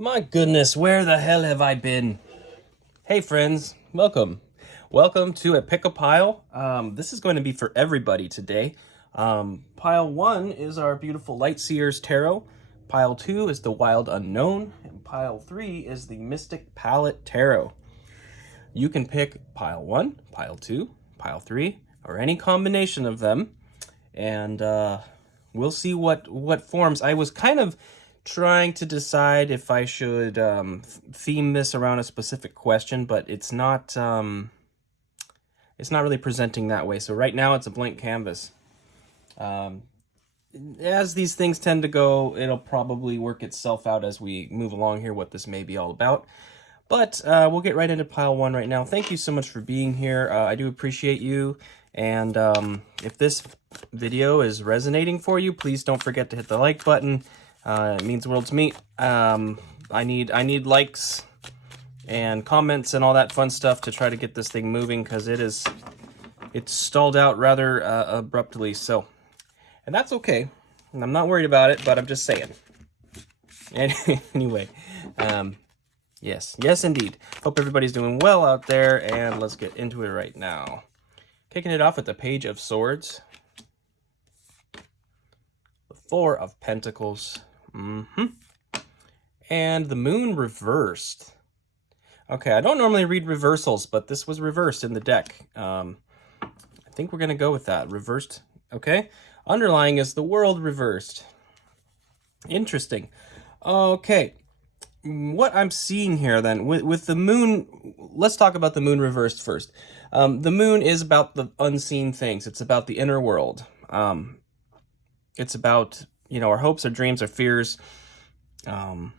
My goodness, where the hell have I been? Hey friends, welcome. Welcome to a Pick a Pile. This is going to be for everybody today. Pile 1 is our beautiful Lightseers Tarot. Pile 2 is the Wild Unknown. And Pile 3 is the Mystic Palette Tarot. You can pick Pile 1, Pile 2, Pile 3, or any combination of them. And we'll see what forms. I was kind of trying to decide if I should theme this around a specific question, but it's not really presenting that way. So right now it's a blank canvas. As these things tend to go, it'll probably work itself out as we move along here what this may be all about. But we'll get right into Pile 1 right now. Thank you so much for being here. I do appreciate you. And if this video is resonating for you, please don't forget to hit the like button. It means the world to me. I need likes and comments and all that fun stuff to try to get this thing moving, because it's stalled out rather abruptly. So, and that's okay. And I'm not worried about it, but I'm just saying. Anyway, yes, indeed. Hope everybody's doing well out there, and let's get into it right now. Kicking it off with the Page of Swords, the Four of Pentacles. And the Moon reversed. Okay, I don't normally read reversals, but this was reversed in the deck. I think we're going to go with that. Reversed. Okay. Underlying is the World reversed. Interesting. Okay. What I'm seeing here then, with the Moon, let's talk about the Moon reversed first. The Moon is about the unseen things. It's about the inner world. It's about, our hopes, our dreams, our fears, all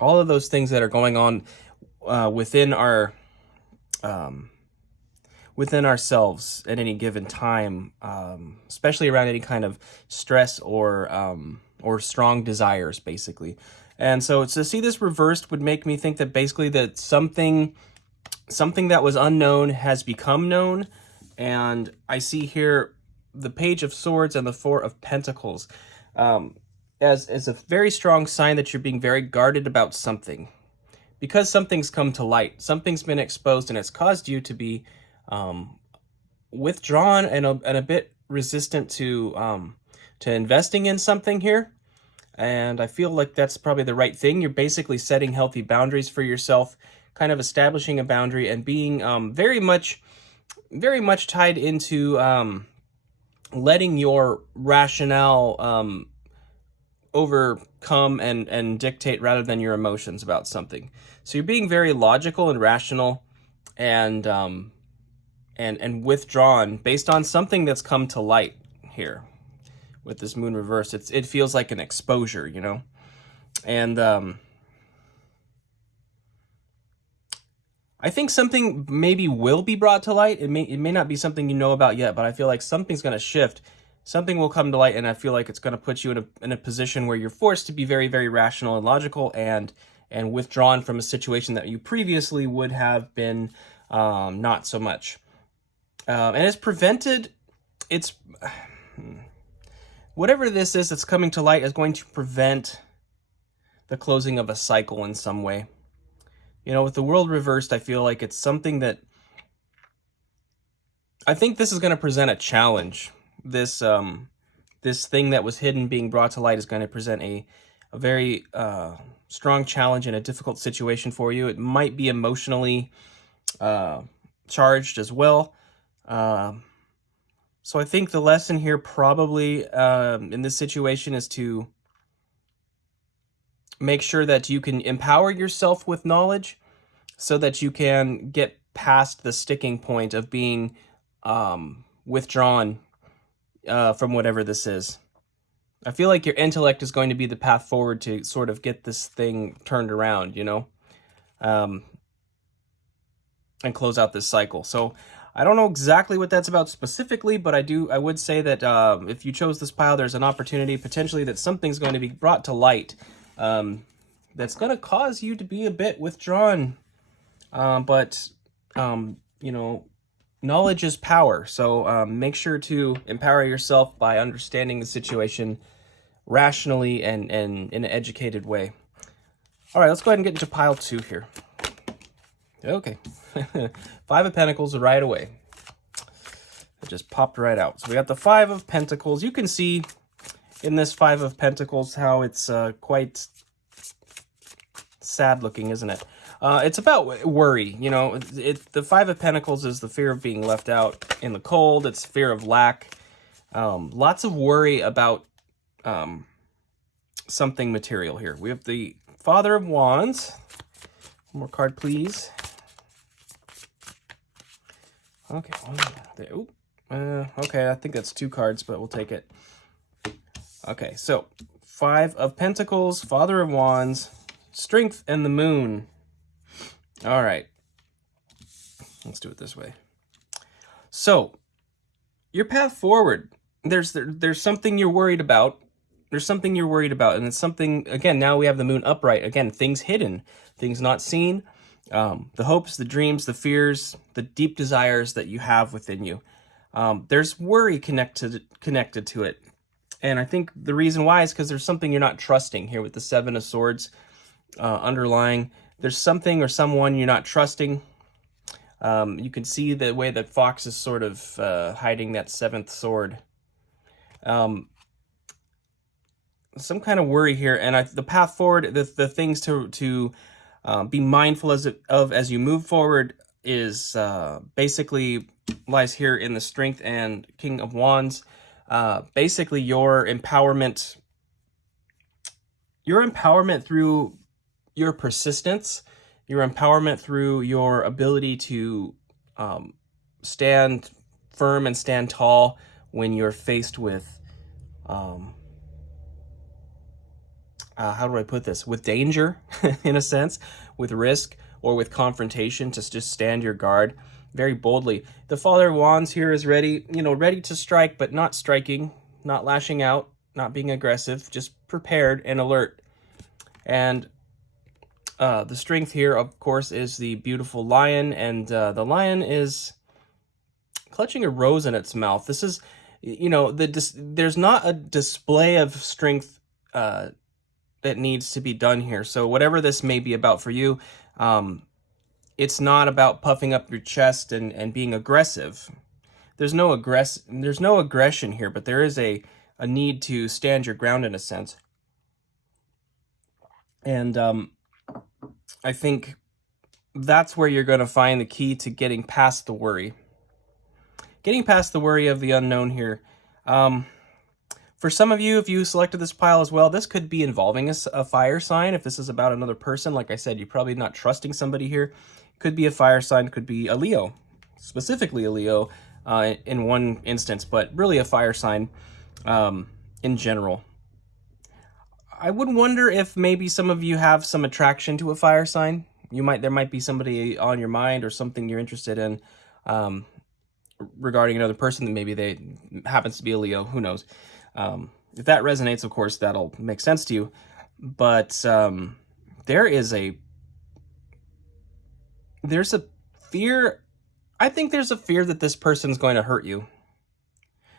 of those things that are going on within ourselves at any given time, especially around any kind of stress or strong desires, basically. And so to see this reversed would make me think that basically that something that was unknown has become known. And I see here the Page of Swords and the Four of Pentacles as a very strong sign that you're being very guarded about something, because something's come to light, something's been exposed, and it's caused you to be withdrawn and a bit resistant to investing in something here. And I feel like that's probably the right thing. You're basically setting healthy boundaries for yourself, kind of establishing a boundary, and being very much tied into letting your rationale overcome and dictate rather than your emotions about something. So you're being very logical and rational and withdrawn based on something that's come to light here. With this Moon reversed, it feels like an exposure, and I think something maybe will be brought to light. It may not be something you know about yet, but I feel like something's going to shift. Something will come to light, and I feel like it's going to put you in a position where you're forced to be very, very rational and logical, and withdrawn from a situation that you previously would have been not so much. And it's prevented. Whatever this is that's coming to light is going to prevent the closing of a cycle in some way. With the World reversed, I feel like it's something that I think this is going to present a challenge. This thing that was hidden being brought to light is going to present a very strong challenge and a difficult situation for you. It might be emotionally charged as well. So I think the lesson here probably in this situation is to make sure that you can empower yourself with knowledge so that you can get past the sticking point of being withdrawn from whatever this is. I feel like your intellect is going to be the path forward to sort of get this thing turned around, and close out this cycle. So I don't know exactly what that's about specifically, but I would say that if you chose this pile, there's an opportunity potentially that something's going to be brought to light that's going to cause you to be a bit withdrawn. But knowledge is power. So make sure to empower yourself by understanding the situation rationally and in an educated way. All right, let's go ahead and get into pile 2 here. Okay. 5 of Pentacles right away. It just popped right out. So we got the 5 of Pentacles. You can see in this 5 of Pentacles how it's quite sad looking, isn't it? It's about worry. You know, the 5 of Pentacles is the fear of being left out in the cold. It's fear of lack. Lots of worry about something material here. We have the Father of Wands. One more card, please. Okay. Okay, I think that's 2 cards, but we'll take it. Okay, so 5 of Pentacles, Father of Wands, Strength, and the Moon. All right. Let's do it this way. So, your path forward, there's something you're worried about. There's something you're worried about, and it's something, again, now we have the Moon upright. Again, things hidden, things not seen, the hopes, the dreams, the fears, the deep desires that you have within you. There's worry connected to it. And I think the reason why is because there's something you're not trusting here with the 7 of Swords underlying. There's something or someone you're not trusting. You can see the way that Fox is sort of hiding that 7th sword. Some kind of worry here, and the path forward, the things to be mindful of as you move forward is basically lies here in the Strength and King of Wands. Basically, your empowerment through your persistence, your empowerment through your ability to stand firm and stand tall when you're faced with how do I put this? With danger, in a sense, with risk, or with confrontation, to just stand your guard very boldly. The Father of Wands here is ready, ready to strike, but not striking, not lashing out, not being aggressive, just prepared and alert. And the Strength here, of course, is the beautiful lion, and the lion is clutching a rose in its mouth. This is, there's not a display of strength that needs to be done here. So whatever this may be about for you, it's not about puffing up your chest and being aggressive. There's no aggression here, but there is a need to stand your ground in a sense. And I think that's where you're going to find the key to getting past the worry. Getting past the worry of the unknown here. For some of you, if you selected this pile as well, this could be involving a fire sign. If this is about another person, like I said, you're probably not trusting somebody here. Could be a fire sign, could be a Leo, specifically a Leo in one instance, but really a fire sign in general. I would wonder if maybe some of you have some attraction to a fire sign. There might be somebody on your mind or something you're interested in regarding another person that maybe they happens to be a Leo. Who knows? If that resonates, of course, that'll make sense to you. But there's a fear. I think there's a fear that this person's going to hurt you.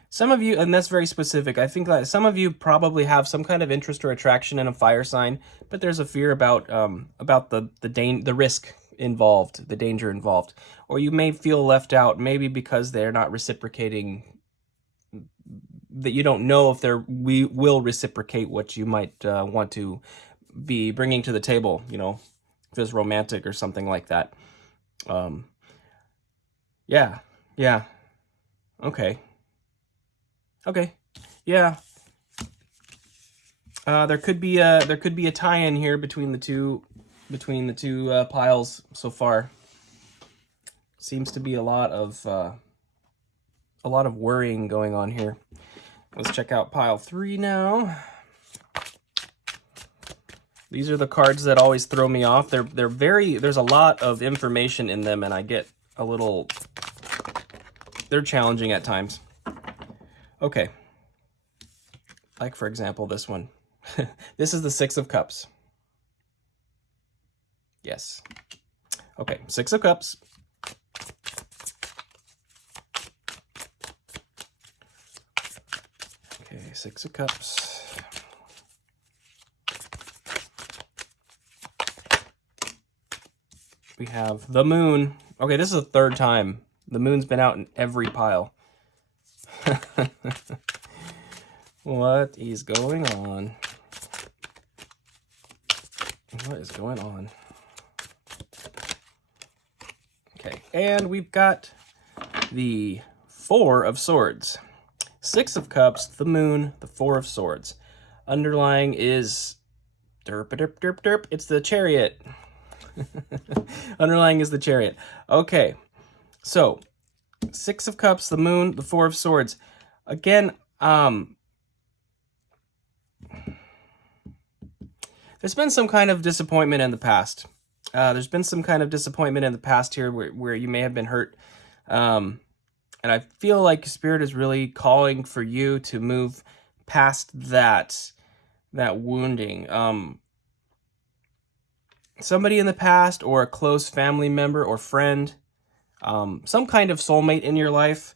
Some of you, and that's very specific, I think that some of you probably have some kind of interest or attraction in a fire sign, but there's a fear about the risk involved, the danger involved. Or you may feel left out, maybe because they're not reciprocating, that you don't know if we will reciprocate what you might want to be bringing to the table, if it's romantic or something like that. Yeah. Okay. Yeah. There could be a tie-in here between the two piles so far. Seems to be a lot of worrying going on here. Let's check out pile 3 now. These are the cards that always throw me off. There's a lot of information in them, and I get a little, they're challenging at times. Okay. Like, for example, this one. This is the 6 of Cups. Yes. Okay, 6 of Cups. Okay, 6 of Cups. We have the moon. Okay, this is the third time. The moon's been out in every pile. What is going on? What is going on? Okay, and we've got the Four of Swords. Six of Cups, the moon, the Four of Swords. Underlying is derp, derp, derp, derp. It's the Chariot. Underlying is the Chariot. Okay, so Six of Cups, the moon, the Four of Swords. Again, there's been some kind of disappointment in the past. There's been some kind of disappointment in the past here where you may have been hurt. And I feel like Spirit is really calling for you to move past that wounding. Somebody in the past, or a close family member or friend, some kind of soulmate in your life,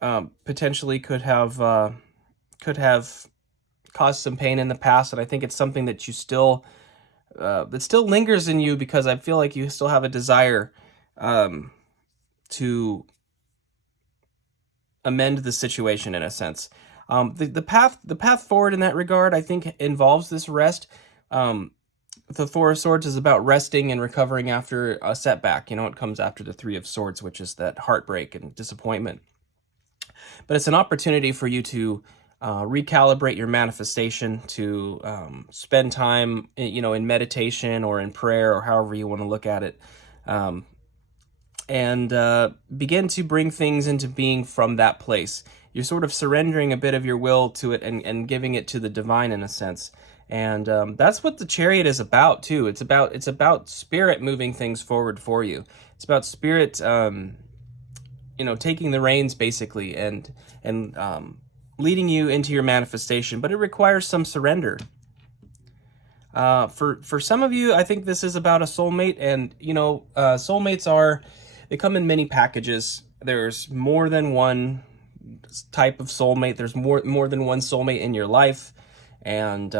potentially could have caused some pain in the past, and I think it's something that you still that still lingers in you, because I feel like you still have a desire to amend the situation in a sense. The path forward in that regard, I think, involves this rest. The Four of Swords is about resting and recovering after a setback. You know, it comes after the Three of Swords, which is that heartbreak and disappointment. But it's an opportunity for you to recalibrate your manifestation, to spend time, you know, in meditation or in prayer, or however you want to look at it, and begin to bring things into being from that place. You're sort of surrendering a bit of your will to it and giving it to the divine in a sense. And that's what the Chariot is about too. It's about Spirit moving things forward for you. It's about Spirit, you know, taking the reins basically and leading you into your manifestation. But it requires some surrender. For some of you, I think this is about a soulmate, and you know, soulmates they come in many packages. There's more than one type of soulmate. There's more than one soulmate in your life. And,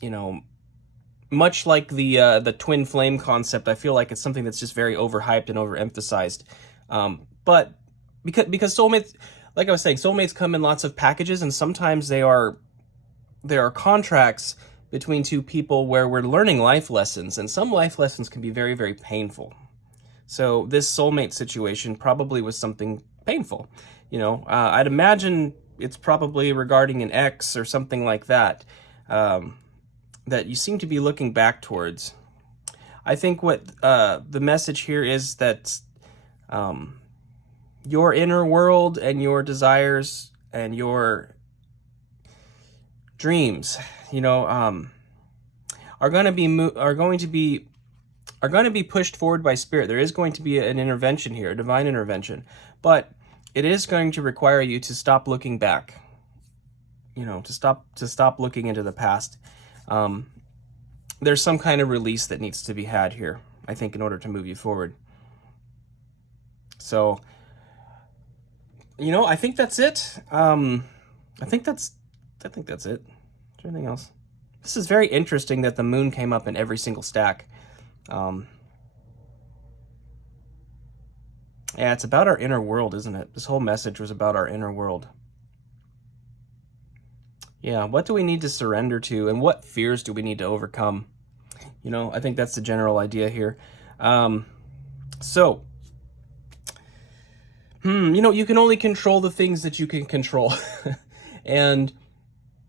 you know, much like the twin flame concept, I feel like it's something that's just very overhyped and overemphasized. But because soulmates, like I was saying, soulmates come in lots of packages, and sometimes there are contracts between two people where we're learning life lessons, and some life lessons can be very, very painful. So this soulmate situation probably was something painful. You know, I'd imagine it's probably regarding an ex or something like that, that you seem to be looking back towards. I think what the message here is that your inner world and your desires and your dreams, you know, are going to be pushed forward by Spirit. There is going to be an intervention here, a divine intervention, but it is going to require you to stop looking back, you know, to stop looking into the past. There's some kind of release that needs to be had here, I think, in order to move you forward. So, you know, I think that's it. I think that's it. Is there anything else? This is very interesting that the moon came up in every single stack. Yeah, it's about our inner world, isn't it? This whole message was about our inner world. Yeah, what do we need to surrender to, and what fears do we need to overcome? You know, I think that's the general idea here. So, you know, you can only control the things that you can control. And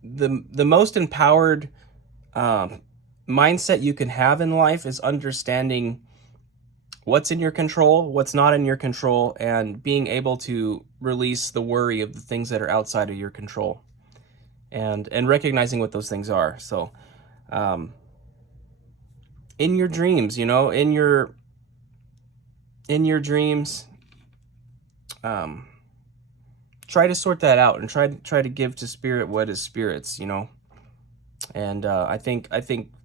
the most empowered mindset you can have in life is understanding what's in your control, what's not in your control, and being able to release the worry of the things that are outside of your control, and recognizing what those things are. So, in your dreams, you know, in your dreams, try to sort that out and try to give to Spirit what is Spirit's, you know. And I think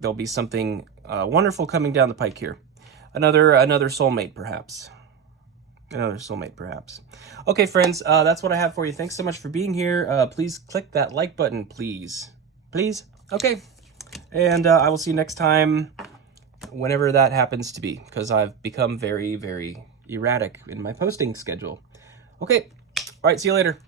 there'll be something wonderful coming down the pike here. Another soulmate, perhaps. Another soulmate, perhaps. Okay, friends, that's what I have for you. Thanks so much for being here. Please click that like button, please. Please? Okay. And I will see you next time. whenever that happens to be, because I've become very, very erratic in my posting schedule. Okay, all right, see you later.